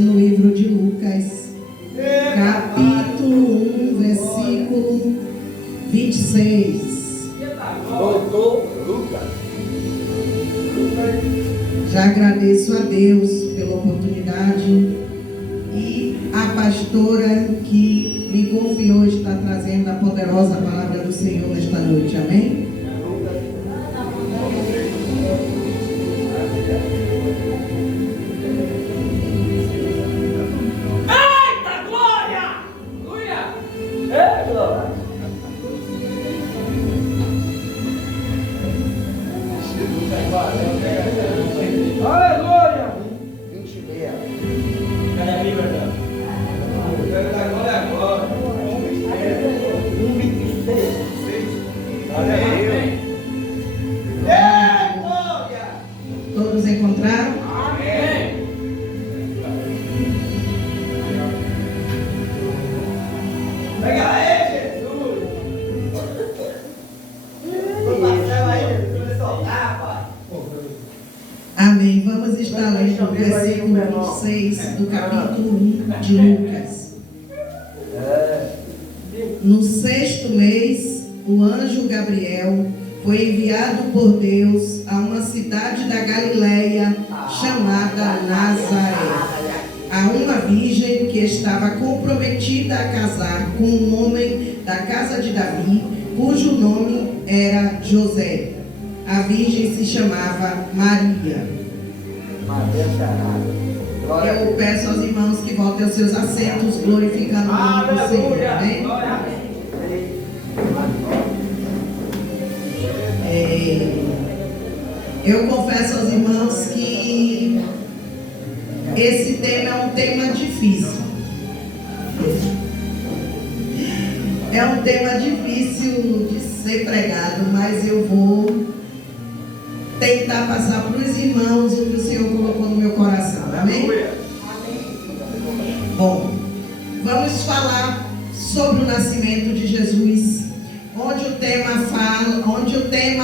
No livro de Lucas, capítulo 1, versículo 26. Voltou Lucas. Já agradeço a Deus pela oportunidade e a pastora que me confiou está trazendo a poderosa palavra do Senhor nesta noite. Amém? Aleluia! 26. Cadê a Bíblia? Glória a glória. 1:26. Amém. Glória! Todos encontraram? Amém. Pega aí, Jesus. Vou passar aí, Jesus vai soltar, pai. Amém. Vamos estar lendo o versículo 26 do capítulo 1 de Lucas. No 6º mês, o anjo Gabriel foi enviado por Deus a uma cidade da Galileia chamada Nazaré, a uma virgem que estava comprometida a casar com um homem da casa de Davi, cujo nome era José. A virgem se chamava Maria. Eu peço aos irmãos que voltem aos seus assentos, glorificando o nome do Senhor. Amém? Eu confesso aos irmãos que esse tema é um tema difícil. É um tema difícil de ser pregado, mas eu vou tentar passar para os irmãos o que o Senhor colocou no meu coração. Amém? Bom, vamos falar sobre o nascimento de Jesus, onde o tema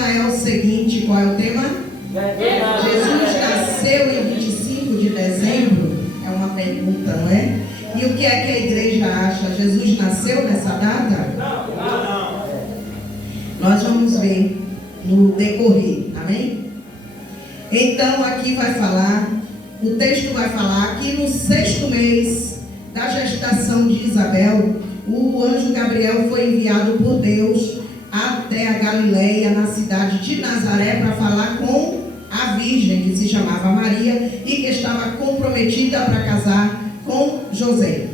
é o seguinte. Qual é o tema? Jesus nasceu em 25 de dezembro? É uma pergunta, não é? E o que é que a igreja acha? Jesus nasceu nessa data? Não. Nós vamos ver no decorrer, amém? Então aqui vai falar, o texto vai falar que no 6º mês da gestação de Isabel, o anjo Gabriel foi enviado por Deus até a Galileia, na cidade de Nazaré, para falar com a virgem que se chamava Maria e que estava comprometida para casar com José.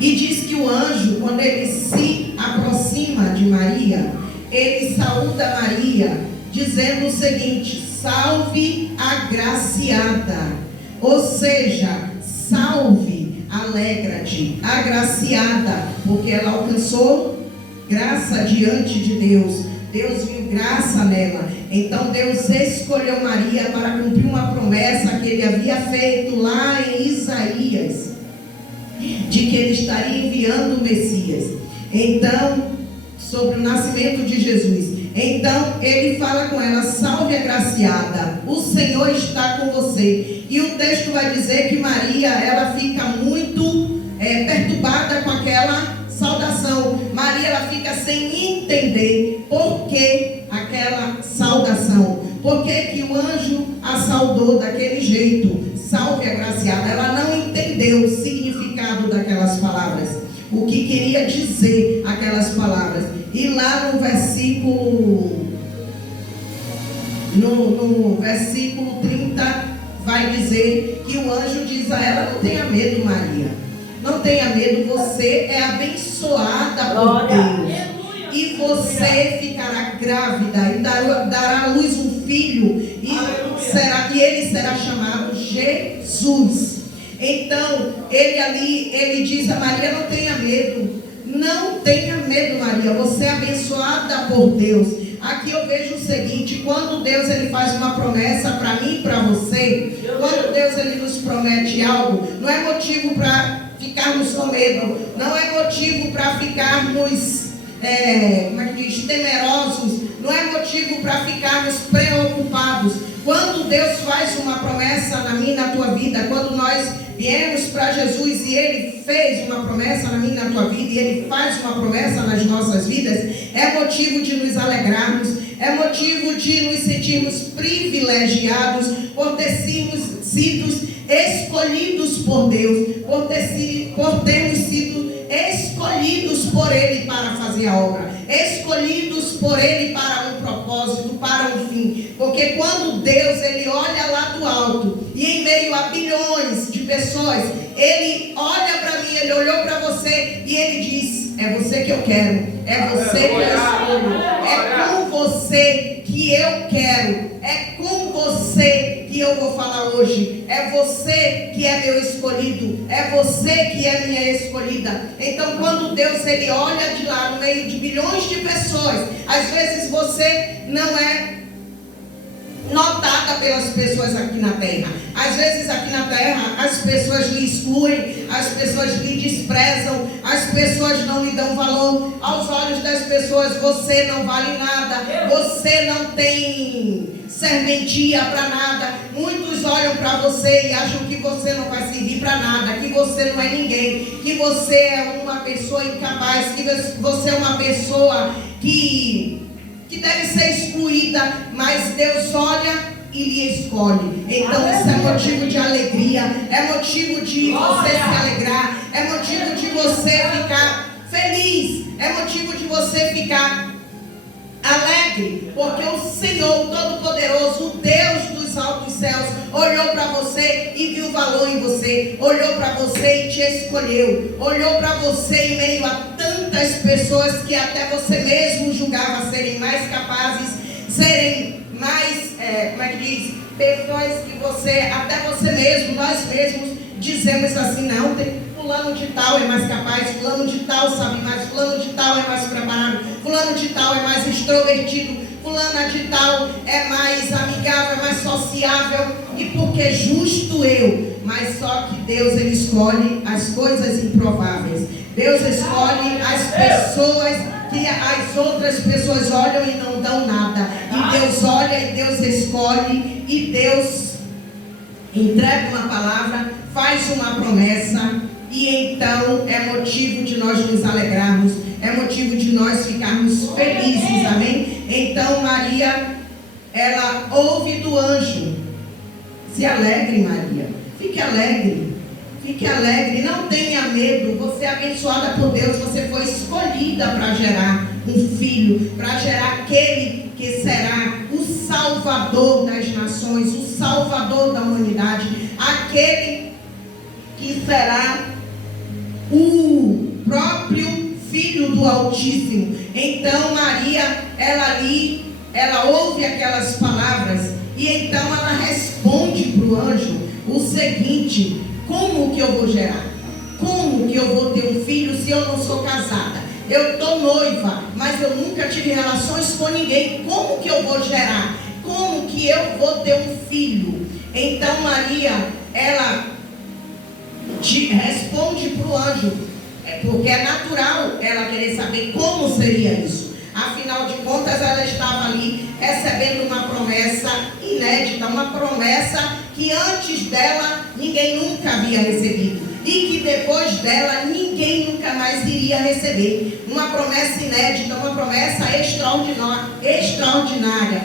E diz que o anjo, quando ele se aproxima de Maria, ele saúda Maria, dizendo o seguinte: salve agraciada, ou seja, salve, alegra-te, agraciada, porque ela alcançou graça diante de Deus. Deus viu graça nela. Então Deus escolheu Maria para cumprir uma promessa que ele havia feito lá em Isaías, de que ele estaria enviando o Messias. Então, sobre o nascimento de Jesus. Então ele fala com ela: salve agraciada, o Senhor está com você. E o texto vai dizer que Maria, ela fica muito perturbada com aquela saudação. Maria, ela fica sem entender por que aquela saudação, por que o anjo a saudou daquele jeito, salve agraciada. Ela não entendeu o significado daquelas palavras, o que queria dizer aquelas palavras. E lá no versículo 30 vai dizer que o anjo diz a ela: não tenha medo, Maria, não tenha medo, você é abençoada por Deus, e você ficará grávida e dará à luz um filho, e ele será chamado Jesus. Então ele diz a Maria: não tenha medo, não tenha medo, Maria, você é abençoada por Deus. Aqui eu vejo o seguinte: quando Deus ele faz uma promessa para mim e para você, quando Deus ele nos promete algo, não é motivo para ficarmos com medo, não é motivo para ficarmos temerosos, não é motivo para ficarmos preocupados. Quando Deus faz uma promessa na minha e na tua vida, quando nós viemos para Jesus e Ele fez uma promessa na minha e na tua vida, e Ele faz uma promessa nas nossas vidas, é motivo de nos alegrarmos, é motivo de nos sentirmos privilegiados por termos sido escolhidos por Deus, por termos sido escolhidos por Ele para fazer a obra, escolhidos por Ele para um propósito, para um fim. Porque quando Deus, Ele olha lá do alto, e em meio a bilhões de pessoas, Ele olha para mim, Ele olhou para você, e Ele diz: é você que eu quero, é você que eu escolho, é com você que eu quero, é com você que eu vou falar hoje, é você que é meu escolhido, é você que é minha escolhida. Então quando Deus, Ele olha de lá no meio de bilhões de pessoas, às vezes você não é notada pelas pessoas aqui na terra. Às vezes aqui na terra as pessoas lhe excluem, as pessoas lhe desprezam, as pessoas não lhe dão valor. Aos olhos das pessoas você não vale nada, você não tem serventia para nada. Muitos olham para você e acham que você não vai servir para nada, que você não é ninguém, que você é uma pessoa incapaz, que você é uma pessoa que deve ser excluída, mas Deus olha e lhe escolhe. Então isso é motivo de alegria, é motivo de você se alegrar, é motivo de você ficar feliz, é motivo de você ficar alegre, porque o Senhor Todo-Poderoso, o Deus dos altos céus, olhou para você e viu valor em você, olhou para você e te escolheu, olhou para você em meio a tantas pessoas que até você mesmo julgava serem mais capazes, serem mais, pessoas que você, até você mesmo, nós mesmos dizemos assim: não, fulano de tal é mais capaz, fulano de tal sabe mais, fulano de tal é mais preparado, fulano de tal é mais extrovertido, fulana de tal é mais amigável, é mais sociável, e porque justo eu. Mas só que Deus, Ele escolhe as coisas improváveis. Deus escolhe as pessoas que as outras pessoas olham e não dão nada. E Deus olha e Deus escolhe, e Deus entrega uma palavra, faz uma promessa, e então é motivo de nós nos alegrarmos, é motivo de nós ficarmos felizes, amém? Então Maria, ela ouve do anjo. Se alegre, Maria, fique alegre, não tenha medo. Você é abençoada por Deus, você foi escolhida para gerar um filho, para gerar aquele que será o Salvador das nações, o Salvador da humanidade, aquele que será o próprio Filho do Altíssimo. Então Maria, ela ouve aquelas palavras, e então ela responde para o anjo o seguinte: como que eu vou gerar? Como que eu vou ter um filho se eu não sou casada? Eu estou noiva, mas eu nunca tive relações com ninguém. Como que eu vou gerar? Como que eu vou ter um filho? Então Maria, ela responde para o anjo, porque é natural ela querer saber como seria isso. Afinal de contas, ela estava ali recebendo uma promessa inédita, uma promessa que antes dela ninguém nunca havia recebido, e que depois dela ninguém nunca mais iria receber. Uma promessa inédita, uma promessa extraordinária,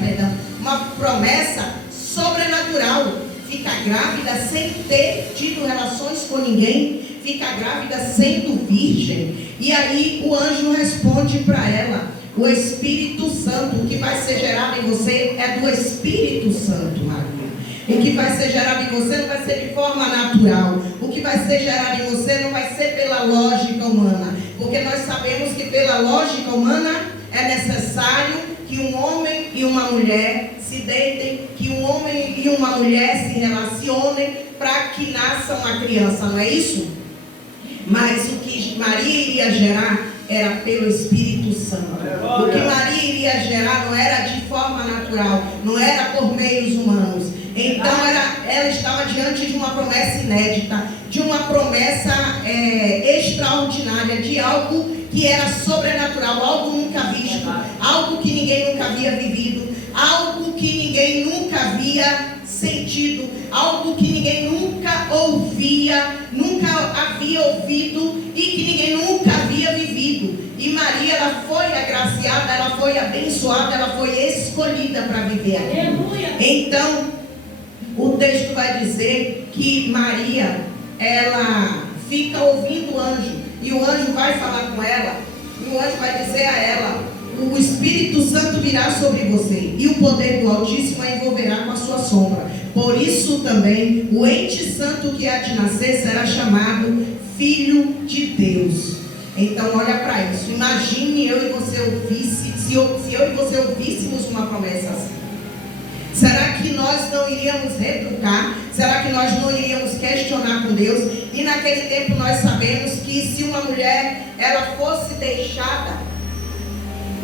uma promessa sobrenatural. Ficar grávida sem ter tido relações com ninguém, ficar grávida sendo virgem. E aí o anjo responde para ela: o Espírito Santo, o que vai ser gerado em você é do Espírito Santo, Maria. O que vai ser gerado em você não vai ser de forma natural. O que vai ser gerado em você não vai ser pela lógica humana, porque nós sabemos que pela lógica humana é necessário que um homem e uma mulher se deitem, que um homem e uma mulher se relacionem para que nasça uma criança, não é isso? Mas o que Maria iria gerar era pelo Espírito Santo. O que Maria iria gerar não era de forma natural, não era por meios humanos. Então ela estava diante de uma promessa inédita, de uma promessa extraordinária, de algo que era sobrenatural, algo nunca visto, algo que ninguém nunca havia vivido, algo que ninguém nunca havia sentido, algo que ninguém nunca nunca havia ouvido e que ninguém nunca havia vivido. E Maria, ela foi agraciada, ela foi abençoada, ela foi escolhida para viver aqui. Então, o texto vai dizer que Maria, ela fica ouvindo o anjo, e o anjo vai falar com ela, e o anjo vai dizer a ela: o Espírito Santo virá sobre você, e o poder do Altíssimo a envolverá com a sua sombra. Por isso também, o ente santo que há de nascer será chamado Filho de Deus. Então, olha para isso. Imagine eu e você se eu e você ouvíssemos uma promessa assim. Será que nós não iríamos retrucar? Será que nós não iríamos questionar com Deus? E naquele tempo nós sabemos que se uma mulher ela fosse deixada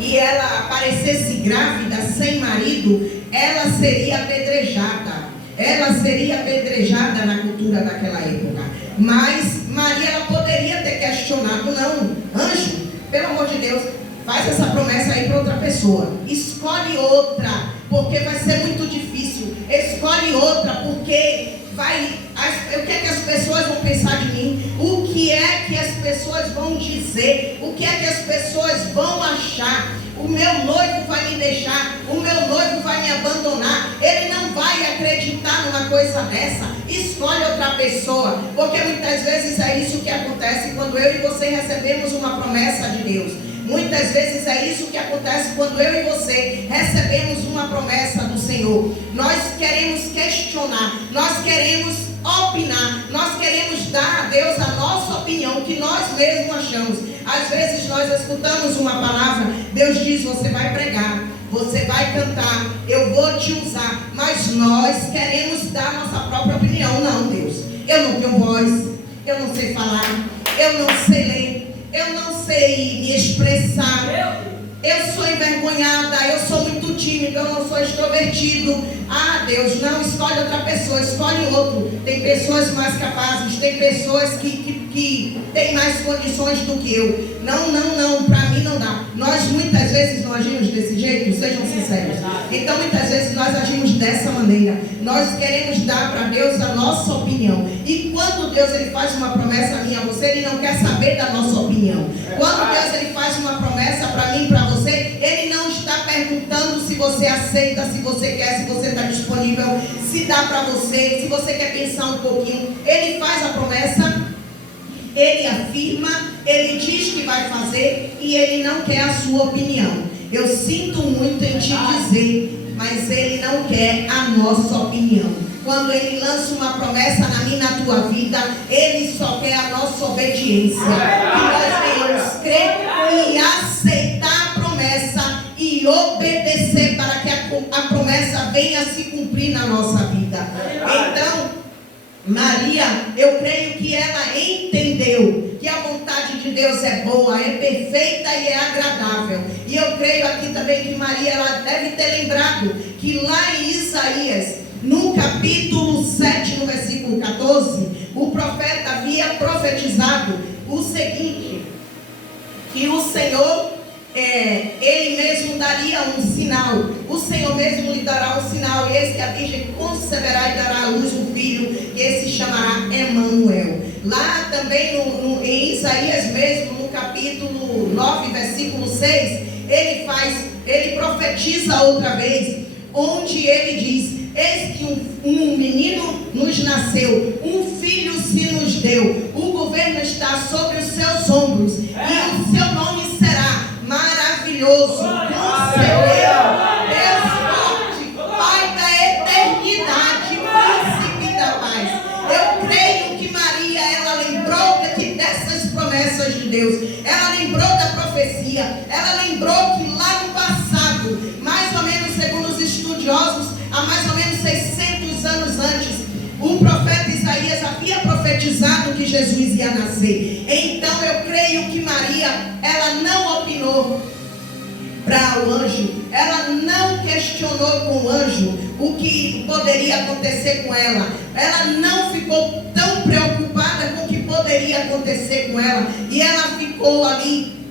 e ela aparecesse grávida sem marido, ela seria apedrejada. Ela seria apedrejada na cultura daquela época. Mas Maria, ela poderia ter questionado: não, anjo, pelo amor de Deus, faz essa promessa aí para outra pessoa. Escolhe outra, porque vai ser muito difícil. Escolhe outra, porque o que é que as pessoas vão pensar de mim? O que é que as pessoas vão dizer? O que é que as pessoas vão achar? O meu noivo vai me deixar, o meu noivo vai me abandonar, ele não vai acreditar numa coisa dessa. Escolhe outra pessoa, porque muitas vezes é isso que acontece quando eu e você recebemos uma promessa de Deus. Muitas vezes é isso que acontece quando eu e você recebemos uma promessa do Senhor. Nós queremos questionar, nós queremos opinar, nós queremos dar a Deus a nossa opinião, o que nós mesmos achamos. Às vezes nós escutamos uma palavra, Deus diz: você vai pregar, você vai cantar, eu vou te usar, mas nós queremos dar a nossa própria opinião. Não, Deus, eu não tenho voz, eu não sei falar, eu não sei ler, eu não sei me expressar, eu sou envergonhada, eu sou muito tímido, eu não sou extrovertido. Ah, Deus, não, escolhe outra pessoa, escolhe outro. Tem pessoas mais capazes, tem pessoas que têm mais condições do que eu. Não, para mim não dá. Nós muitas vezes não agimos desse jeito, sejam sinceros. Então muitas vezes nós agimos dessa maneira. Nós queremos dar para Deus a nossa opinião. E quando Deus ele faz uma promessa a mim, a você, ele não quer saber da nossa opinião. Quando Deus ele faz uma promessa para mim, para você, ele não está perguntando se você aceita, se você quer, se você está disponível, se dá para você, se você quer pensar um pouquinho. Ele faz a promessa, ele afirma, ele diz que vai fazer e ele não quer a sua opinião. Eu sinto muito em te dizer, mas ele não quer a nossa opinião. Quando ele lança uma promessa na minha e na tua vida, ele só quer a nossa obediência. Que nós venhamos crer e aceitar a promessa e obedecer para que a promessa venha se cumprir na nossa vida. Então, Maria, eu creio que ela entendeu que a vontade de Deus é boa, é perfeita e é agradável. E eu creio aqui também que Maria, ela deve ter lembrado que lá em Isaías, no capítulo 7, no versículo 14, o profeta havia profetizado o seguinte: que o Senhor, ele mesmo daria um sinal. O Senhor mesmo lhe dará um sinal, e eis que a virgem conceberá e dará à luz um filho, que esse chamará Emanuel. Lá também em Isaías mesmo, no capítulo 9, versículo 6, ele profetiza outra vez, onde ele diz: eis que um menino nos nasceu, um filho se nos deu, o governo está sobre os seus ombros, e o seu nome será Maravilhoso, Conselheiro, Deus Forte, Pai da Eternidade, Príncipe da Paz. Eu creio que Maria, ela lembrou dessas promessas de Deus, ela lembrou da profecia, ela lembrou que lá no passado, mais ou menos segundo os estudiosos, há mais ou menos 600 anos antes, o profeta Isaías havia profetizado que Jesus ia nascer. Então eu creio que Maria, ela não opinou para o anjo, ela não questionou com o anjo o que poderia acontecer com ela, ela não ficou tão preocupada com o que poderia acontecer com ela, e ela ficou ali,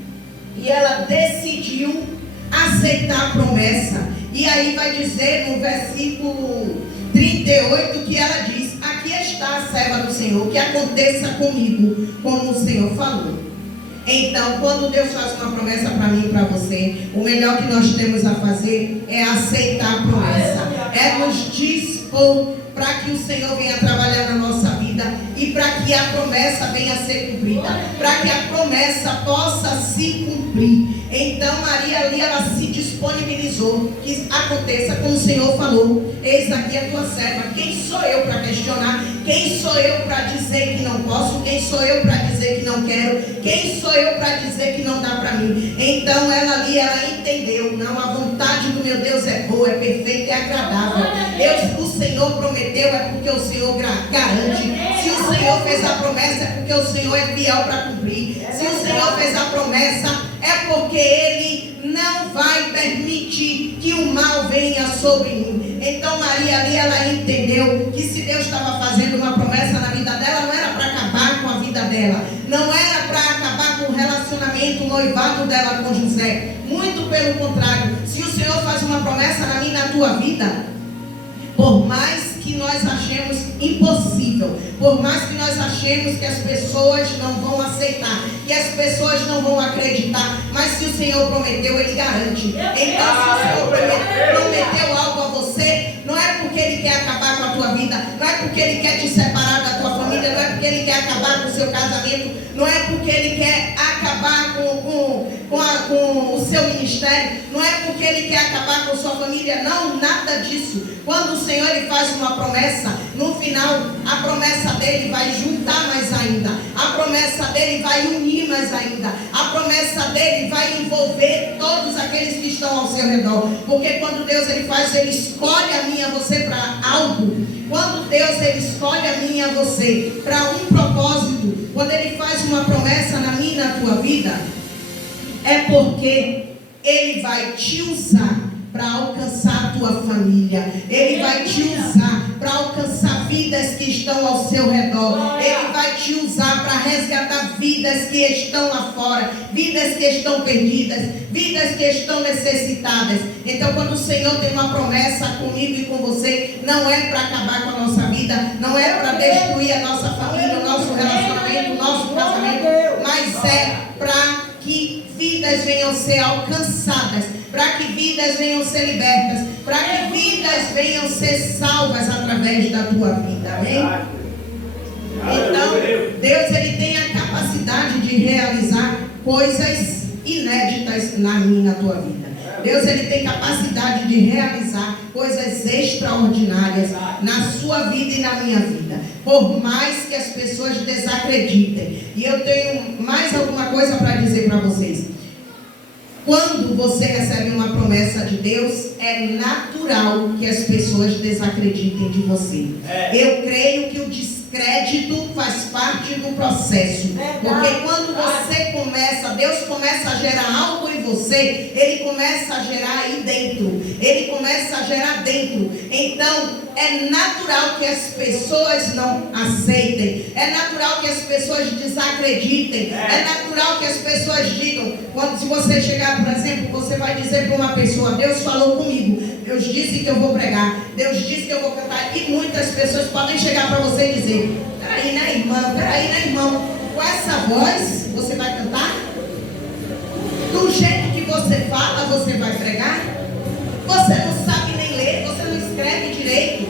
e ela decidiu aceitar a promessa. E aí vai dizer no versículo 38, que ela diz: aqui está a serva do Senhor, que aconteça comigo como o Senhor falou. Então, quando Deus faz uma promessa para mim e para você, o melhor que nós temos a fazer é aceitar a promessa, é nos dispor para que o Senhor venha trabalhar na nossa vida e para que a promessa venha a ser cumprida, para que a promessa possa se cumprir. Então Maria ali, ela se disponibilizou, que aconteça como o Senhor falou. Eis aqui a tua serva. Quem sou eu para questionar? Quem sou eu para dizer que não posso? Quem sou eu para dizer que não quero? Quem sou eu para dizer que não dá para mim? Então ela ali, ela entendeu: não, a vontade do meu Deus é boa, é perfeita, é agradável. O Senhor prometeu, é porque o Senhor garante. Se o Senhor fez a promessa, é porque o Senhor é fiel para cumprir. Se o Senhor fez a promessa, é porque Ele não vai permitir que o mal venha sobre mim. Então Maria ali, ela entendeu que se Deus estava fazendo uma promessa na vida dela, não era para acabar com a vida dela, não era para acabar com o relacionamento, o noivado dela com José. Muito pelo contrário, se o Senhor faz uma promessa na minha e na tua vida, por mais que nós achemos impossível, por mais que nós achemos que as pessoas não vão aceitar, que as pessoas não vão acreditar, mas se o Senhor prometeu, Ele garante. Então, se o Senhor prometeu algo a você, não é porque Ele quer acabar com a tua vida, não é porque Ele quer te separar da tua família, não é porque Ele quer acabar com o seu casamento, não é porque Ele quer acabar com o seu ministério, não é porque Ele quer acabar com a sua família, não, nada disso. Quando o Senhor Ele faz uma promessa, no final a promessa dele vai juntar mais ainda, a promessa dele vai unir mais ainda, a promessa dele vai envolver todos aqueles que estão ao seu redor, porque quando Deus Ele faz, Ele escolhe a mim e a você para algo. Quando Deus Ele escolhe a mim e a você para um propósito, quando Ele faz uma promessa na minha e na tua vida, é porque Ele vai te usar para alcançar a tua família. Ele vai te usar para alcançar vidas que estão ao seu redor. Ele vai te usar para resgatar vidas que estão lá fora, vidas que estão perdidas, vidas que estão necessitadas. Então, quando o Senhor tem uma promessa comigo e com você, não é para acabar com a nossa vida, não é para destruir a nossa família, o nosso relacionamento, o nosso casamento, mas é para que vidas venham ser alcançadas, para que vidas venham ser libertas, para que vidas venham ser salvas através da tua vida, amém? Então, Deus Ele tem a capacidade de realizar coisas inéditas na minha e na tua vida. Deus Ele tem capacidade de realizar coisas extraordinárias na sua vida e na minha vida, por mais que as pessoas desacreditem. E eu tenho mais alguma coisa para dizer para vocês. Quando você recebe uma promessa de Deus, é natural que as pessoas desacreditem de você. Eu creio que o descrédito faz parte do processo. Porque quando você começa, Deus começa a gerar algo em você, Ele começa a gerar aí dentro. Ele começa a gerar dentro. Então, é natural que as pessoas não aceitem. É natural que as pessoas desacreditem. É natural que as pessoas digam. Se você chegar, por exemplo, você vai dizer para uma pessoa: Deus falou comigo, Deus disse que eu vou pregar, Deus disse que eu vou cantar. E muitas pessoas podem chegar para você e dizer: peraí, né, irmã? Peraí, né, irmão? Com essa voz, você vai cantar? Do jeito que você fala, você vai pregar? Você não sabe nem ler, você não escreve direito.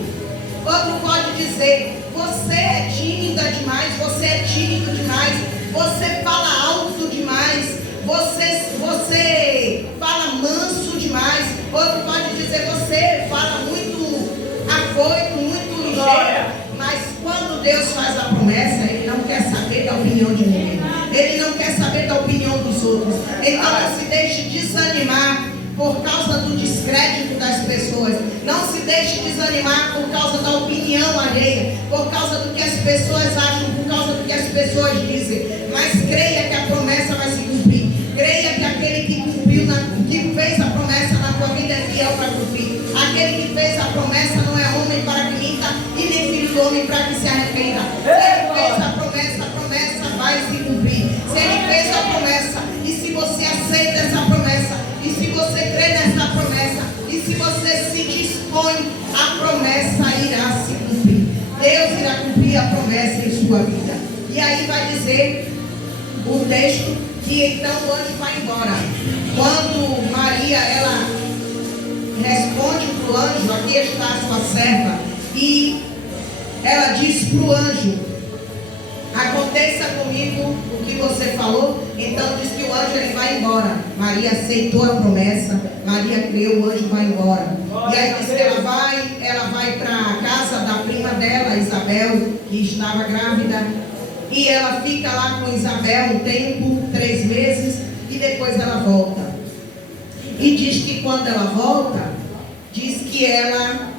Outro pode dizer: você é tímida demais, você é tímido demais, você fala alto demais, você fala manso demais. Outro pode dizer: você fala muito afoito, muito ligeiro. Mas quando Deus faz a promessa, Ele não quer saber da opinião de ninguém. Ele não quer saber da opinião dos outros. Então não se deixe desanimar por causa do descrédito das pessoas. Não se deixe desanimar por causa da opinião alheia, por causa do que as pessoas acham, por causa do que as pessoas dizem. Mas creia que a promessa vai se cumprir. Creia que aquele que cumpriu, que fez a promessa na tua vida é fiel para cumprir. Aquele que fez a promessa não é homem para que minta, e nem filho do homem para que se arrependa. Se Ele fez a promessa vai se cumprir. Se Ele fez a promessa, e se você aceita essa promessa, e se você crê nessa promessa, e se você se dispõe, a promessa irá sua vida. E aí vai dizer o texto que então o anjo vai embora. Quando Maria, ela responde para o anjo: aqui está a sua serva, e ela diz para o anjo: aconteça comigo o que você falou. Então diz que o anjo ele vai embora. Maria aceitou a promessa, Maria creu, o anjo vai embora. E aí diz que ela vai para a casa da prima dela, Isabel, que estava grávida. E ela fica lá com Isabel um tempo, 3 meses, e depois ela volta. E diz que quando ela volta, diz que ela...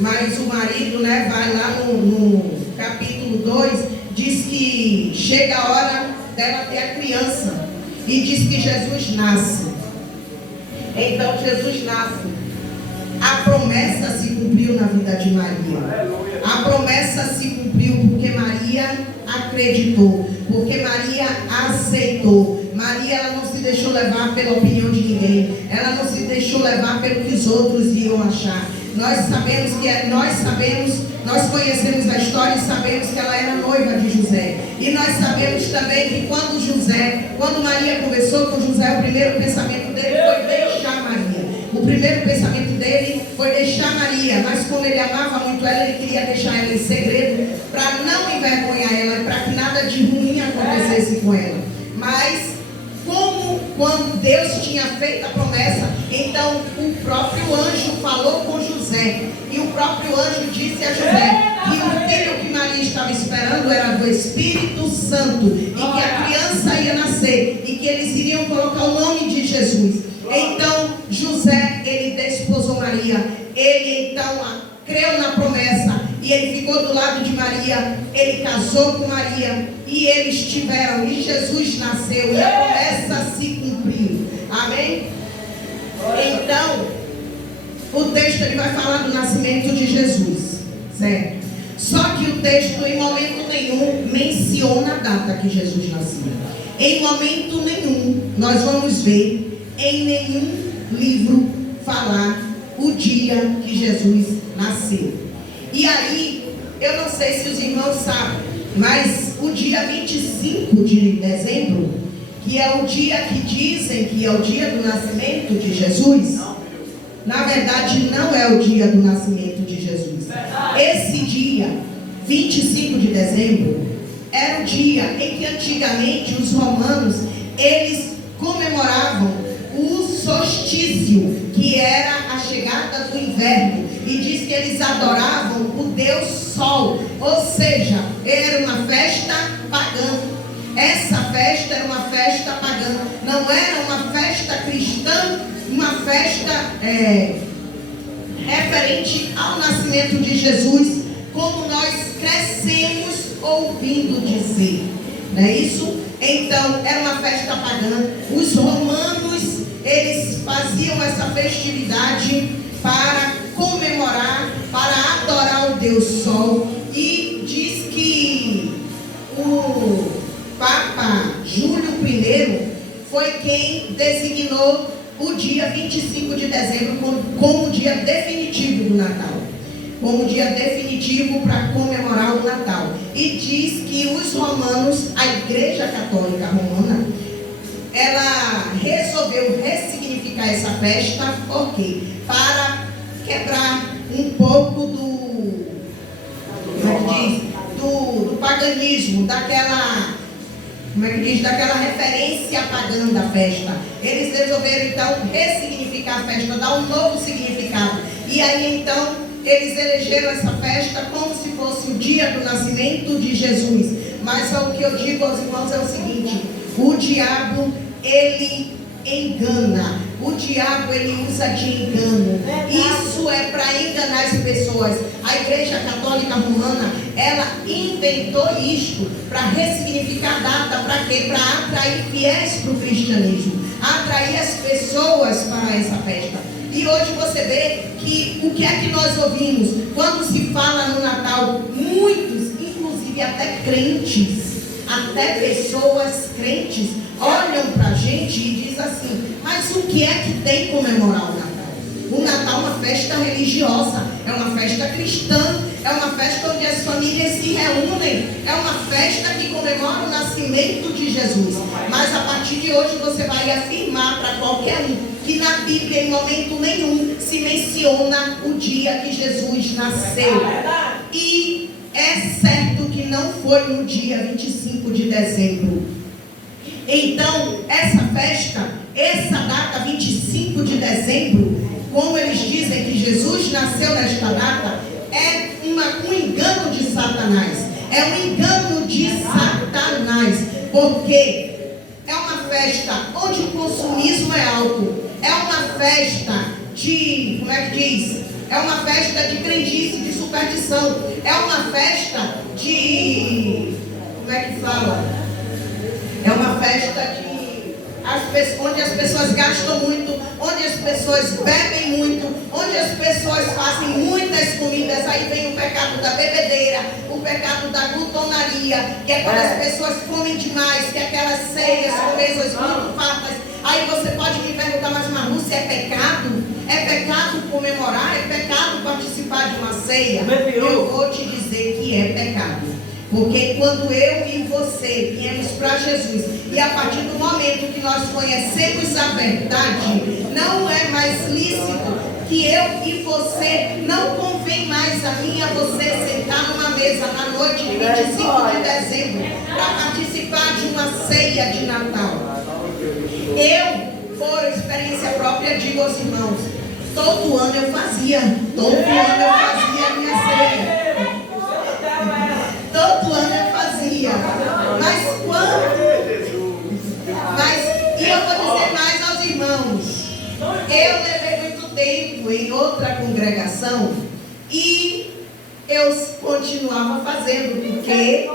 Mas o marido, né, vai lá no capítulo 2, diz que chega a hora dela ter a criança. E diz que Jesus nasce. Então Jesus nasce. A promessa se cumpriu na vida de Maria. A promessa se cumpriu porque Maria acreditou, porque Maria aceitou. Maria, ela não se deixou levar pela opinião de ninguém. Ela não se deixou levar pelo que os outros iam achar. Nós conhecemos a história e sabemos que ela era noiva de José. E nós sabemos também que quando Maria conversou com José, o primeiro pensamento dele foi deixar Maria. O primeiro pensamento dele foi deixar Maria, mas como ele amava muito ela, ele queria deixar ela em segredo, para não envergonhar ela, para que nada de ruim acontecesse com ela. Mas quando Deus tinha feito a promessa, então o próprio anjo falou com José, e o próprio anjo disse a José que o filho que Maria estava esperando era do Espírito Santo, e que a criança ia nascer, e que eles iriam colocar o nome de Jesus. Então José, ele desposou Maria, ele então creu na promessa, e ele ficou do lado de Maria, ele casou com Maria, e eles tiveram, e Jesus nasceu, e a promessa se cumpriu. Amém? Então, o texto ele vai falar do nascimento de Jesus, certo? Só que o texto em momento nenhum menciona a data que Jesus nasceu. Em momento nenhum nós vamos ver em nenhum livro falar o dia que Jesus nasceu. E aí, eu não sei se os irmãos sabem, mas o dia 25 de dezembro, que é o dia que dizem que é o dia do nascimento de Jesus, na verdade não é o dia do nascimento de Jesus. Esse dia, 25 de dezembro, era o dia em que antigamente os romanos, eles comemoravam o solstício, que era a chegada do inverno, e diz que eles adoravam o Deus Sol, ou seja, era uma festa pagã. Essa festa era uma festa pagã, não era uma festa cristã, uma festa referente ao nascimento de Jesus, como nós crescemos ouvindo dizer, não é isso? Então, era uma festa pagã. Os romanos, eles faziam essa festividade para comemorar, para adorar o Deus Sol. E diz que o Papa Júlio I foi quem designou o dia 25 de dezembro como o dia definitivo do Natal, como dia definitivo para comemorar o Natal. E diz que os romanos, a Igreja Católica Romana, ela resolveu ressignificar essa festa, por quê? Para quebrar um pouco do paganismo, daquela referência pagã da festa. Eles resolveram então ressignificar a festa, dar um novo significado. E aí então eles elegeram essa festa como se fosse o dia do nascimento de Jesus. Mas o que eu digo aos irmãos é o seguinte: o diabo, ele engana. O diabo, ele usa de engano. Isso é para enganar as pessoas. A Igreja Católica Romana, ela inventou isto para ressignificar a data. Para quê? Para atrair fiéis para o cristianismo, atrair as pessoas para essa festa. E hoje você vê que o que é que nós ouvimos quando se fala no Natal? Muitos, inclusive até crentes, até pessoas crentes, olham para a gente e dizem assim: mas o que é que tem comemorar o Natal? O Natal é uma festa religiosa, é uma festa cristã, é uma festa onde as famílias se reúnem, é uma festa que comemora o nascimento de Jesus. Mas a partir de hoje você vai afirmar para qualquer um que na Bíblia em momento nenhum se menciona o dia que Jesus nasceu. E é certo que não foi no dia 25 de dezembro. Então, essa festa, essa data 25 de dezembro, como eles dizem que Jesus nasceu nesta data, é um engano de Satanás. É um engano de Satanás. Porque é uma festa onde o consumismo é alto. É uma festa de, como é que diz? É uma festa de crendice, de superstição. É uma festa de, como é que fala? É uma festa de onde as pessoas gastam muito, onde as pessoas bebem muito, onde as pessoas fazem muitas comidas. Aí vem o pecado da bebedeira, o pecado da glutonaria, que é quando as pessoas comem demais, que é aquelas ceias com mesas muito fartas. Aí você pode me perguntar, mas Maru, se é pecado? É pecado comemorar? É pecado participar de uma ceia? Eu vou te dizer que é pecado. Porque quando eu e você viemos para Jesus, e a partir do momento que nós conhecemos a verdade, não é mais lícito que eu e você, não convém mais a mim e a você sentar numa mesa na noite de 25 de dezembro para participar de uma ceia de Natal. Eu, por experiência própria, digo aos irmãos, todo ano eu fazia a minha ceia. Todo ano eu fazia. E eu vou dizer mais aos irmãos. Eu levei muito tempo em outra congregação e eu continuava fazendo, porque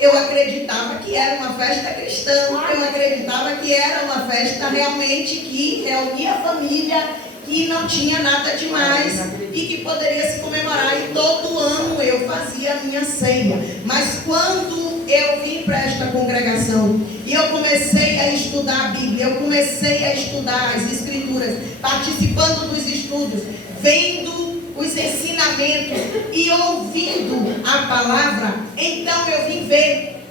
eu acreditava que era uma festa cristã. Eu acreditava que era uma festa realmente que reunia a família, que não tinha nada demais e que poderia se comemorar. E todo ano eu fazia a minha ceia. Mas quando eu vim para esta congregação e eu comecei a estudar a Bíblia, eu comecei a estudar as Escrituras, participando dos estudos, vendo os ensinamentos e ouvindo a palavra, então eu vim ver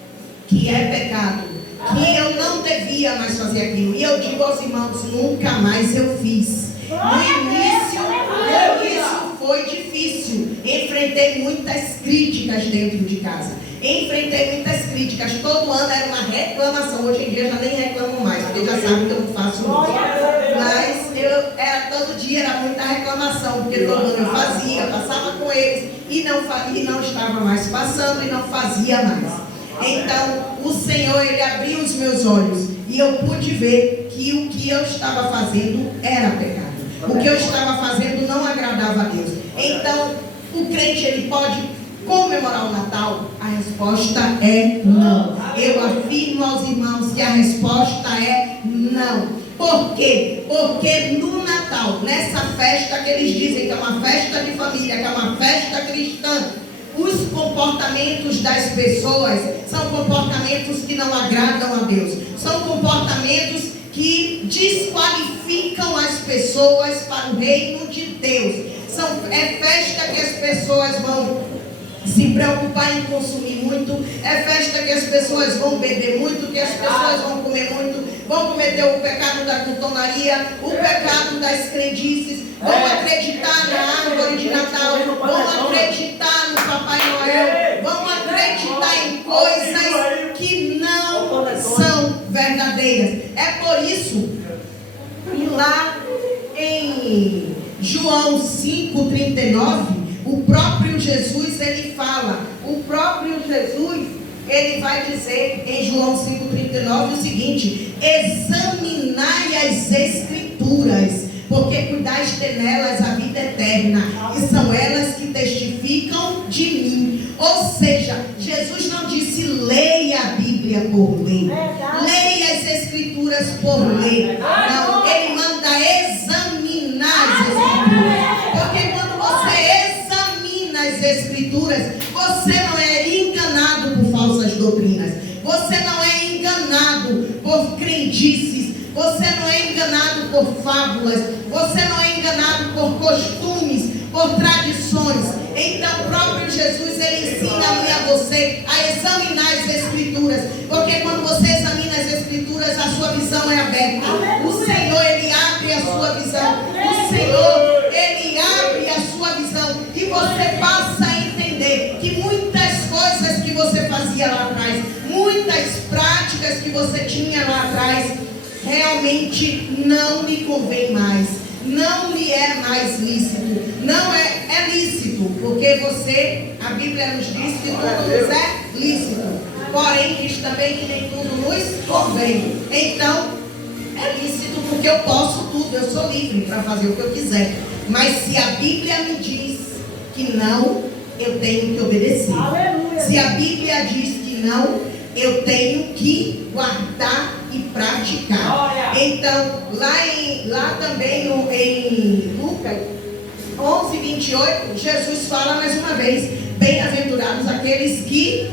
que é pecado, que eu não devia mais fazer aquilo. E eu digo aos irmãos, nunca mais eu fiz. No início foi difícil. Enfrentei muitas críticas dentro de casa. Enfrentei muitas críticas. Todo ano era uma reclamação. Hoje em dia eu já nem reclamo mais, porque já sabem que eu não faço muito. Mas todo dia era muita reclamação, porque todo ano eu fazia, passava com eles e não estava mais passando e não fazia mais. Então o Senhor, Ele abriu os meus olhos e eu pude ver que o que eu estava fazendo era pecado. O que eu estava fazendo não agradava a Deus. Então, o crente, ele pode comemorar o Natal? A resposta é não. Eu afirmo aos irmãos que a resposta é não. Por quê? Porque no Natal, nessa festa que eles dizem que é uma festa de família, que é uma festa cristã, os comportamentos das pessoas são comportamentos que não agradam a Deus. São comportamentos que desqualificam as pessoas para o reino de Deus. É festa que as pessoas vão se preocupar em consumir muito. É festa que as pessoas vão beber muito, que as pessoas vão comer muito, vão cometer o pecado da glutonaria, o pecado das crendices, vão acreditar na árvore de Natal, vão acreditar no Papai Noel, vão acreditar em coisas que não são verdadeiras. É por isso que lá em João 5,39, o próprio Jesus, ele fala, ele vai dizer em João 5,39 o seguinte: examinai as Escrituras, porque cuidais ter nelas a vida eterna, e são elas que testificam de mim. Ou seja, Jesus não disse leia a Bíblia por ler, leia as Escrituras por ler. Não, ele manda examinar as Escrituras, porque quando você examina as Escrituras, você não é enganado por falsas doutrinas, você não é enganado por crendices, você não é enganado por fábulas, você não é enganado por costumes, por tradições. Então o próprio Jesus, ele ensina a mim e a você a examinar as Escrituras, porque quando você examina as Escrituras, a sua visão é aberta. O Senhor, ele abre a sua visão. O Senhor, ele abre a sua visão, e você passa a entender que muitas coisas que você fazia lá atrás, muitas práticas que você tinha lá atrás, realmente não lhe convém mais, não lhe é mais lícito. Não é lícito, porque você, a Bíblia nos diz que tudo nos é lícito, porém diz também que nem tudo nos convém. Então é lícito porque eu posso tudo, eu sou livre para fazer o que eu quiser. Mas se a Bíblia me diz que não, eu tenho que obedecer. Aleluia. Se a Bíblia diz que não, eu tenho que guardar e praticar. Então, lá também em Lucas 11:28, Jesus fala mais uma vez: bem-aventurados aqueles que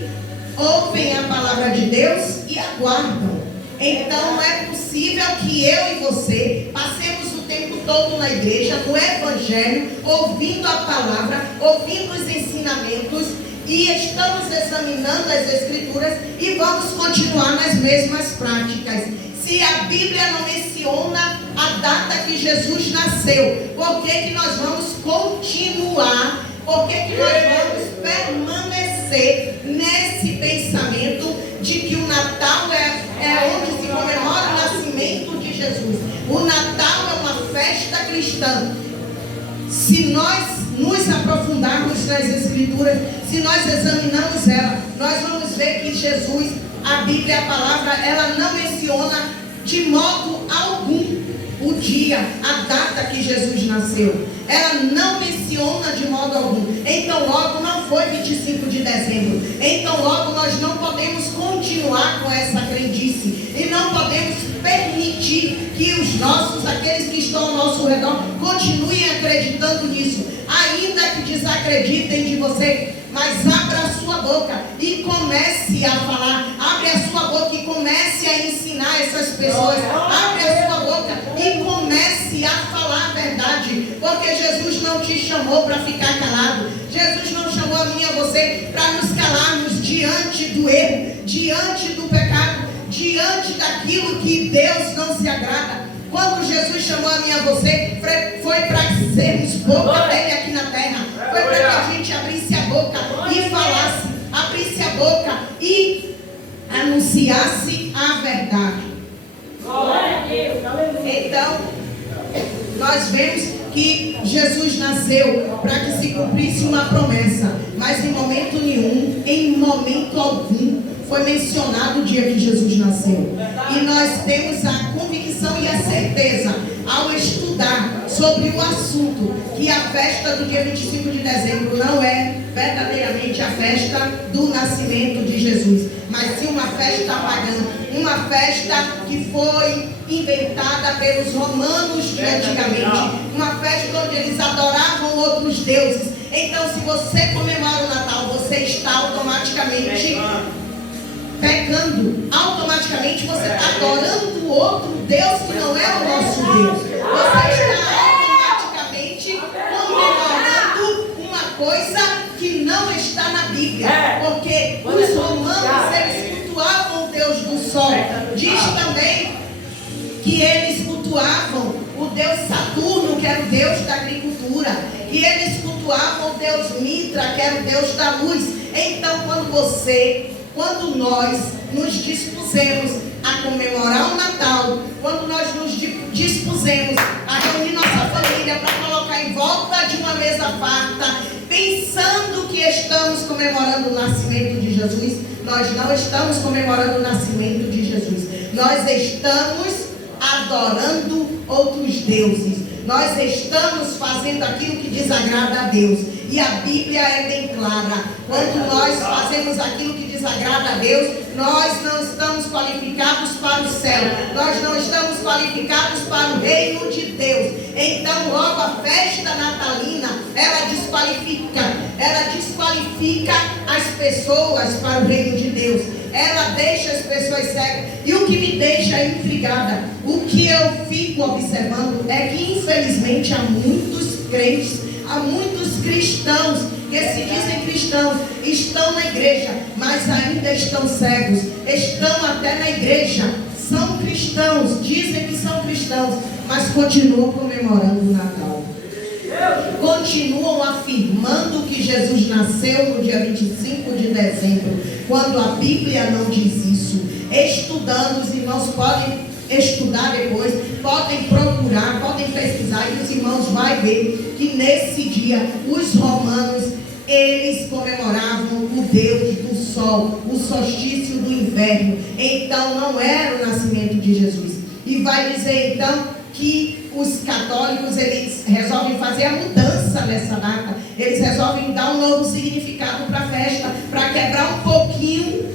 ouvem a palavra de Deus e aguardam. Então, não é possível que eu e você passemos o tempo todo na igreja, no Evangelho, ouvindo a palavra, ouvindo os ensinamentos, e estamos examinando as Escrituras e vamos continuar nas mesmas práticas. Se a Bíblia não menciona a data que Jesus nasceu, por que nós vamos continuar? Por que nós vamos permanecer nesse pensamento de que o Natal é onde se comemora o nascimento de Jesus? O Natal é uma festa cristã. Se nós nos aprofundarmos nas Escrituras, se nós examinarmos ela, nós vamos ver que Jesus, a Bíblia, a palavra, ela não menciona de modo algum o dia, a data que Jesus nasceu. Ela não menciona de modo algum. Então logo não foi 25 de dezembro. Então logo nós não podemos continuar com essa crendice. E não podemos permitir que aqueles que estão ao nosso redor, continuem acreditando nisso. Ainda que desacreditem de você, mas abra a sua boca e comece a falar. Abre a sua boca e comece a ensinar essas pessoas. Abre a sua boca e comece a falar a verdade. Porque Jesus não te chamou para ficar calado. Jesus não chamou a mim e a você para nos calarmos diante do erro, diante do pecado, diante daquilo que Deus não se agrada. Quando Jesus chamou a mim e a você, foi para sermos boca dele aqui na terra. Foi para que a gente abrisse a boca e falasse, abrisse a boca e anunciasse a verdade. Então, nós vemos que Jesus nasceu para que se cumprisse uma promessa, mas em momento nenhum, em momento algum, foi mencionado o dia que Jesus nasceu. E nós temos a convicção e a certeza, ao estudar sobre o assunto, que a festa do dia 25 de dezembro não é verdadeiramente a festa do nascimento de Jesus, mas sim uma festa pagã, uma festa que foi inventada pelos romanos de antigamente, uma festa onde eles adoravam outros deuses. Então, se você comemora o Natal, você está automaticamente pecando. Automaticamente você está adorando outro Deus que não é o nosso Deus. Você está automaticamente comemorando uma coisa que não está na Bíblia. Porque os romanos, eles cultuavam o Deus do Sol. Diz também que eles cultuavam o Deus Saturno, que era o Deus da agricultura. E eles cultuavam o Deus Mitra, que era o Deus da luz. Então, quando nós nos dispusemos a comemorar o Natal, quando nós nos dispusemos a reunir nossa família para colocar em volta de uma mesa farta, pensando que estamos comemorando o nascimento de Jesus, nós não estamos comemorando o nascimento de Jesus. Nós estamos adorando outros deuses. Nós estamos fazendo aquilo que desagrada a Deus. E a Bíblia é bem clara. Quando nós fazemos aquilo que desagrada a Deus, nós não estamos qualificados para o céu. Nós não estamos qualificados para o reino de Deus. Então, logo a festa natalina, ela desqualifica as pessoas para o reino de Deus. Ela deixa as pessoas cegas. E o que me deixa intrigada, o que eu fico observando é que infelizmente há muitos crentes, há muitos cristãos que se dizem cristãos, estão na igreja, mas ainda estão cegos, estão até na igreja, são cristãos, dizem que são cristãos, mas continuam comemorando o Natal. Continuam afirmando que Jesus nasceu no dia 25 de dezembro, quando a Bíblia não diz isso. Estudando, os irmãos podem estudar depois, podem procurar, podem pesquisar, e os irmãos vão ver que nesse dia os romanos, eles comemoravam o Deus do sol, o solstício do inverno. Então não era o nascimento de Jesus. E vai dizer então que os católicos, eles resolvem fazer a mudança nessa data. Eles resolvem dar um novo significado para a festa, para quebrar um pouquinho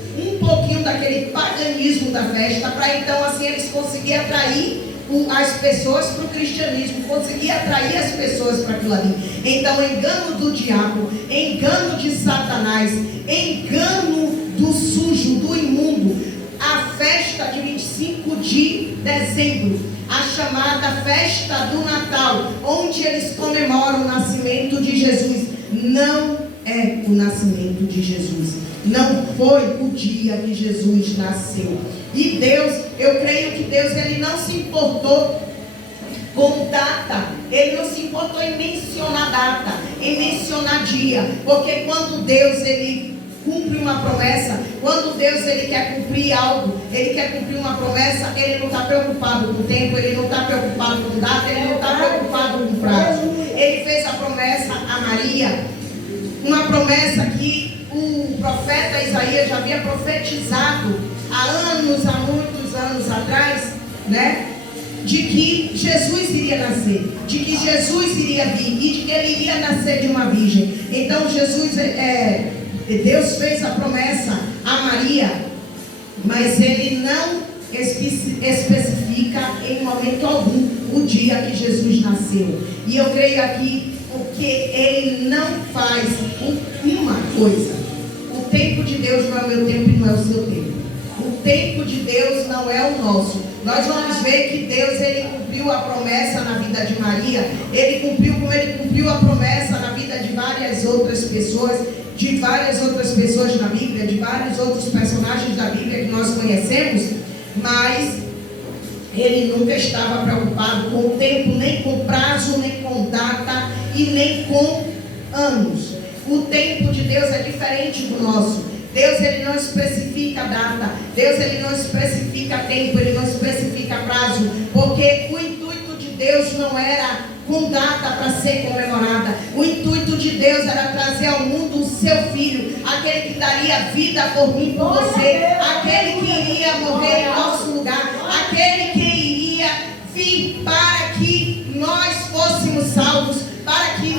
daquele paganismo da festa, para então assim eles conseguirem atrair as pessoas para o cristianismo, conseguir atrair as pessoas para aquilo ali. Então, engano do diabo, engano de Satanás, engano do sujo, do imundo. A festa de 25 de dezembro, a chamada festa do Natal, onde eles comemoram o nascimento de Jesus, não é o nascimento de Jesus. Não foi o dia que Jesus nasceu. E Deus, eu creio que Deus, ele não se importou com data, ele não se importou em mencionar data, em mencionar dia, porque quando Deus, ele cumpre uma promessa, quando Deus, ele quer cumprir algo, ele quer cumprir uma promessa, ele não está preocupado com o tempo, ele não está preocupado com data, ele não está preocupado com prazo. Ele fez a promessa a Maria, uma promessa que o profeta Isaías já havia profetizado há muitos anos atrás, né? De que Jesus iria nascer, de que Jesus iria vir e de que ele iria nascer de uma virgem. Então Deus fez a promessa a Maria, mas ele não especifica em momento algum o dia que Jesus nasceu. E eu creio aqui porque ele não faz uma coisa. O tempo de Deus não é o meu tempo e não é o seu tempo. O tempo de Deus não é o nosso. Nós vamos ver que Deus, ele cumpriu a promessa na vida de Maria. Ele cumpriu como ele cumpriu a promessa na vida de várias outras pessoas na Bíblia, de vários outros personagens da Bíblia que nós conhecemos. Mas ele nunca estava preocupado com o tempo, nem com prazo, nem com data e nem com anos. O tempo de Deus é diferente do nosso. Deus, ele não especifica data, Deus, ele não especifica tempo, ele não especifica prazo, porque o intuito de Deus não era com data para ser comemorada. O intuito de Deus era trazer ao mundo o seu filho, aquele que daria vida por mim, por você, aquele que iria morrer em nosso lugar, aquele que iria vir para que nós fôssemos salvos, para que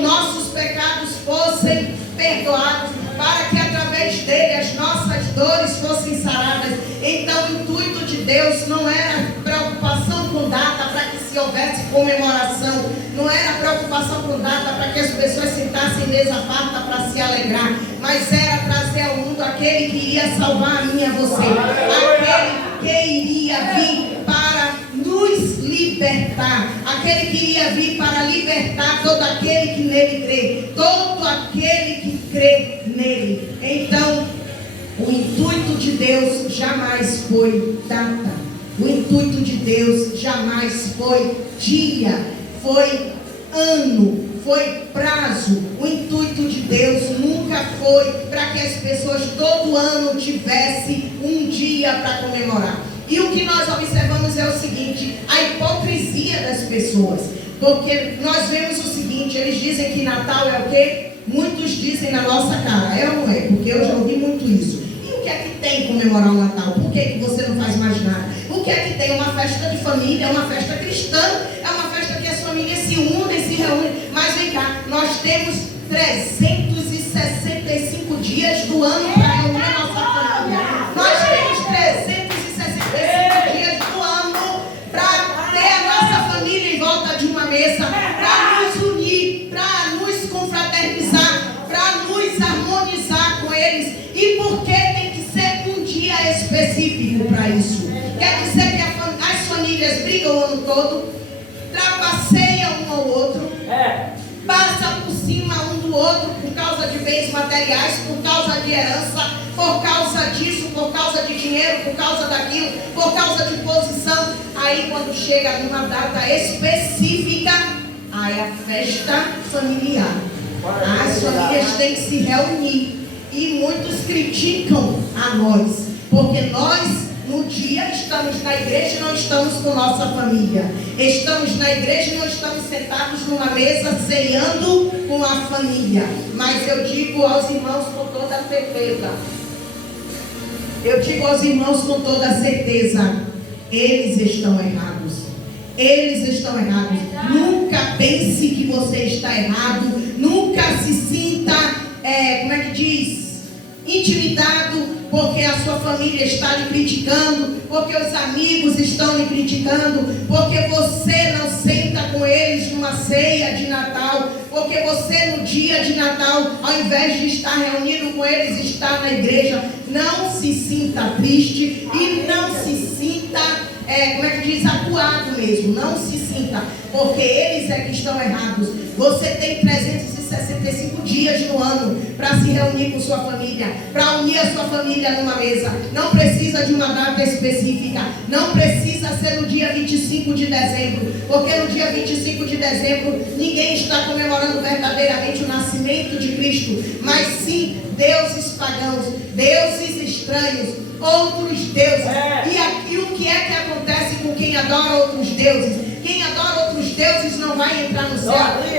nossos pecados fossem perdoados, para que através dele as nossas dores fossem saradas. Então o intuito de Deus não era preocupação com data para que se houvesse comemoração, não era preocupação com data para que as pessoas sentassem mesa farta para se alegrar, mas era trazer ao mundo aquele que iria salvar a mim e a você, aquele que iria vir para nos libertar, aquele que iria vir para libertar todo aquele que nele crê, todo aquele que crê nele. Então, o intuito de Deus jamais foi data, o intuito de Deus jamais foi dia, foi ano, foi prazo. O intuito de Deus nunca foi para que as pessoas todo ano tivessem um dia para comemorar. E o que nós observamos é o seguinte: a hipocrisia das pessoas. Porque nós vemos o seguinte, eles dizem que Natal é o quê? Muitos dizem na nossa cara, é ou não é? Porque eu já ouvi muito isso. E o que é que tem comemorar o Natal? Por que você não faz mais nada? O que é que tem? Uma festa de família, é uma festa cristã, é uma festa que as famílias se unem, se reúnem. Mas vem cá, nós temos 365 dias do ano para reunir a nossa família. Nós temos 365 dias do ano para ter a nossa família em volta de uma mesa, para nos unir, para nos confraternizar, para nos harmonizar com eles. E por que tem que ser um dia específico para isso? Quer dizer que as famílias brigam o ano todo, trapaceiam um ao outro, para outro por causa de bens materiais, por causa de herança, por causa disso, por causa de dinheiro, por causa daquilo, por causa de posição. Aí quando chega numa data específica, aí a festa familiar. As famílias têm que se reunir. E muitos criticam a nós, porque nós no dia estamos na igreja e não estamos com nossa família. Estamos na igreja e não estamos sentados numa mesa ceando com a família. Mas eu digo aos irmãos com toda certeza. Eu digo aos irmãos com toda certeza. Eles estão errados. Eles estão errados. Nunca pense que você está errado. Nunca se sinta, como é que diz? Intimidado porque a sua família está lhe criticando, porque os amigos estão lhe criticando, porque você não senta com eles numa ceia de Natal, porque você no dia de Natal, ao invés de estar reunido com eles, está na igreja. Não se sinta triste e não se sinta, acuado mesmo. Não se sinta, porque eles é que estão errados. Você tem 365 dias no ano para se reunir com sua família, para unir a sua família numa mesa. Não precisa de uma data específica, não precisa ser no dia 25 de dezembro, porque no dia 25 de dezembro ninguém está comemorando verdadeiramente o nascimento de Cristo, mas sim deuses pagãos, deuses estranhos, outros deuses. E o que é que acontece com quem adora outros deuses? Quem adora outros deuses não vai entrar no céu.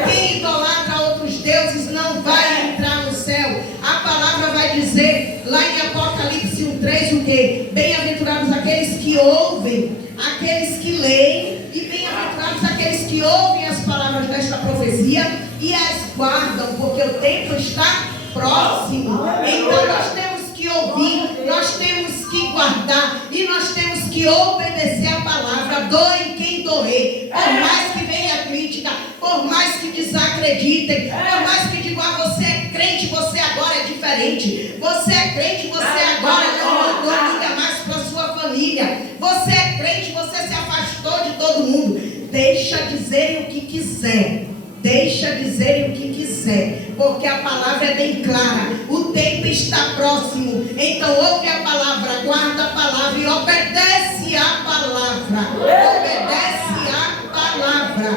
Quem idolatra outros deuses não vai entrar no céu. A palavra vai dizer lá em Apocalipse 1:3 o quê? Bem-aventurados aqueles que ouvem, aqueles que leem, e bem-aventurados aqueles que ouvem as palavras desta profecia e as guardam, porque o tempo está próximo. Então nós temos que ouvir, nós temos que guardar e nós temos que obedecer a palavra, doe quem doer, por mais que venha a crítica, por mais que desacreditem, por mais que digam, você é crente, você agora é diferente, você é crente, você agora não liga mais para sua família, você é crente, você se afastou de todo mundo. Deixa dizerem o que quiser. Deixa dizerem o que quiser, porque a palavra é bem clara. O tempo está próximo. Então ouve a palavra, guarda a palavra e obedece a palavra. Obedece a palavra.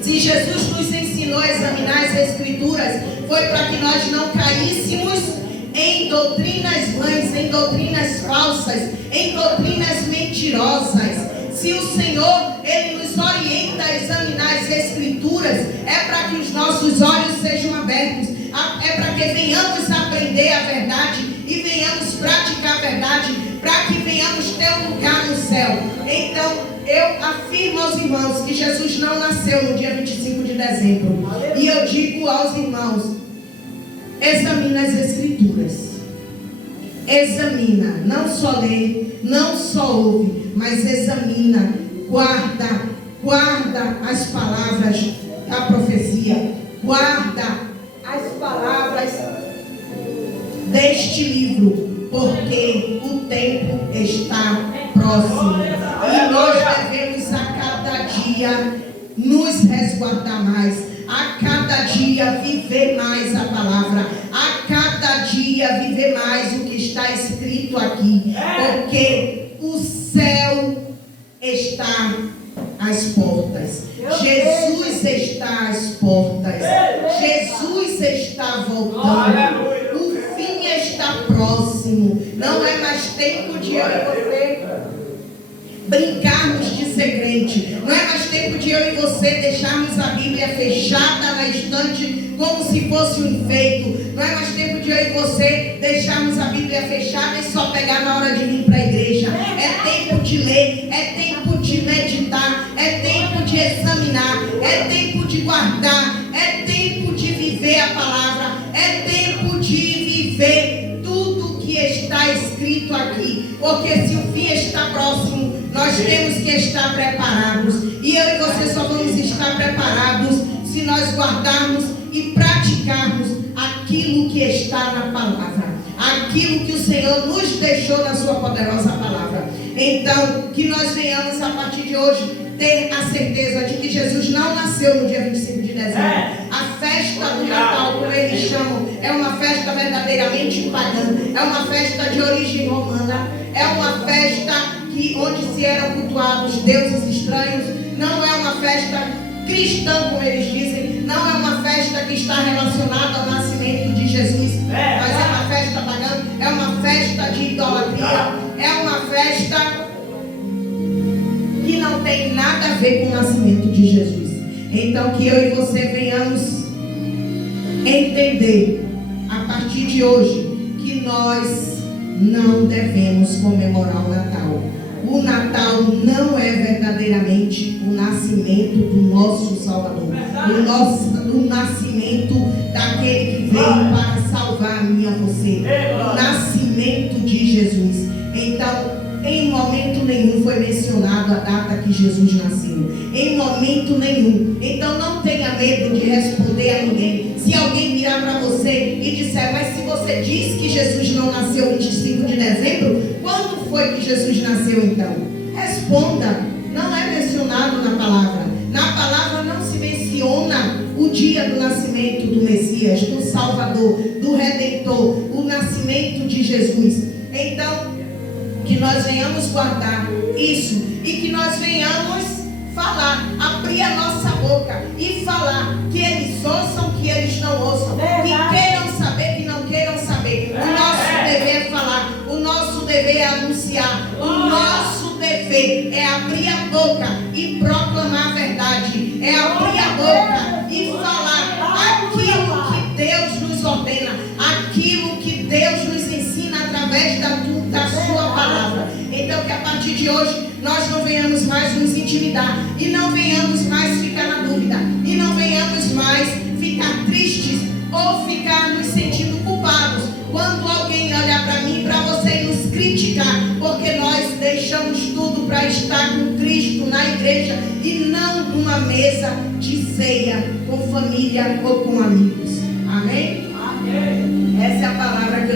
Se Jesus nos ensinou a examinar as Escrituras, foi para que nós não caíssemos em doutrinas vãs, em doutrinas falsas, em doutrinas mentirosas. Se o Senhor, Ele nos orienta a examinar as Escrituras, é para que os nossos olhos sejam abertos, é para que venhamos aprender a verdade e venhamos praticar a verdade, para que venhamos ter um lugar no céu. Então, eu afirmo aos irmãos que Jesus não nasceu no dia 25 de dezembro. E eu digo aos irmãos, examina as Escrituras. Examina, não só lê, não só ouve, mas examina, guarda as palavras da profecia, guarda as palavras deste livro, porque o tempo está próximo e nós devemos a cada dia nos resguardar mais, a cada dia viver mais a palavra, a cada dia viver mais o que está escrito aqui, porque o céu está às portas. Jesus está às portas. Jesus está voltando. O fim está próximo. Não é mais tempo de eu e você brincarmos de ser crente. Não é mais tempo de eu e você deixarmos a Bíblia fechada na estante como se fosse um enfeito. Não é mais tempo de eu e você deixarmos a Bíblia fechada e só pegar na hora de vir para a igreja. É tempo de ler, é tempo de meditar, é tempo de examinar, é tempo de guardar, é tempo de viver a palavra, é tempo de viver tudo que está escrito aqui. Porque se o fim está próximo, nós temos que estar preparados. E eu e você só vamos estar preparados se nós guardarmos e praticarmos aquilo que está na palavra. aquilo que o Senhor nos deixou na sua poderosa palavra. Então, que nós venhamos a partir de hoje ter a certeza de que Jesus não nasceu no dia 25 de dezembro. A festa do Natal, como eles chamam, é uma festa verdadeiramente pagã, é uma festa de origem romana, é uma festa onde se eram cultuados deuses estranhos, não é uma festa cristã, como eles dizem, não é uma festa que está relacionada ao nascimento de Jesus, mas é uma festa pagã, é uma festa de idolatria, é uma festa que não tem nada a ver com o nascimento de Jesus. Então, que eu e você venhamos entender a partir de hoje que nós não devemos comemorar o Natal. O Natal não é verdadeiramente o nascimento do nosso Salvador, o nascimento daquele que veio para salvar a mim e a você, o nascimento de Jesus. Então, em momento nenhum foi mencionado a data que Jesus nasceu. Em momento nenhum. Então não tenha medo de responder a ninguém. Se alguém virar para você e disser, mas se você diz que Jesus não nasceu 25 de dezembro, quando foi que Jesus nasceu então? Responda. Não é mencionado na palavra. Na palavra não se menciona o dia do nascimento do Messias, do Salvador, do Redentor, o nascimento de Jesus. Então, que nós venhamos guardar isso e que nós venhamos falar, abrir a nossa boca e falar, que eles ouçam, que eles não ouçam, que queiram saber, que não queiram saber. O nosso dever é falar, o nosso dever é anunciar, o nosso dever é abrir a boca e proclamar a verdade, é abrir a boca e falar aquilo que Deus nos ordena, aquilo que Deus nos ensina através da sua palavra. Então, que a partir de hoje nós não venhamos mais nos intimidar e não venhamos mais ficar na dúvida e não venhamos mais ficar tristes ou ficar nos sentindo culpados quando alguém olhar para mim, para você e nos criticar, porque nós deixamos tudo para estar com Cristo na igreja e não numa mesa de ceia com família ou com amigos. Amém? Amém. Essa é a palavra que